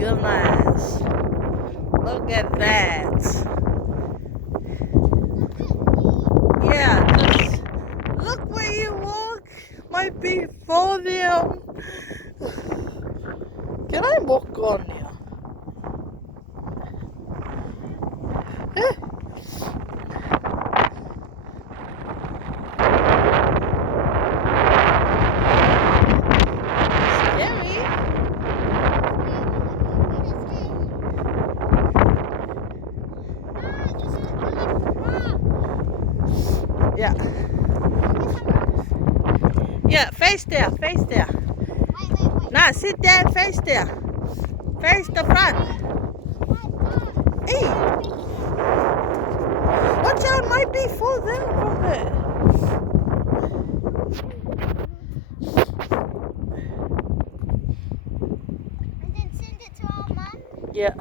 goodness. Look at that. Yeah, just look where you walk. Might be for them. Can I walk on here? Scary. Yeah. Yeah, face there, face there. Nah, sit there and face there. Face the front. Hey, watch out, might be fall down from there. And then send it to our mum. Yeah.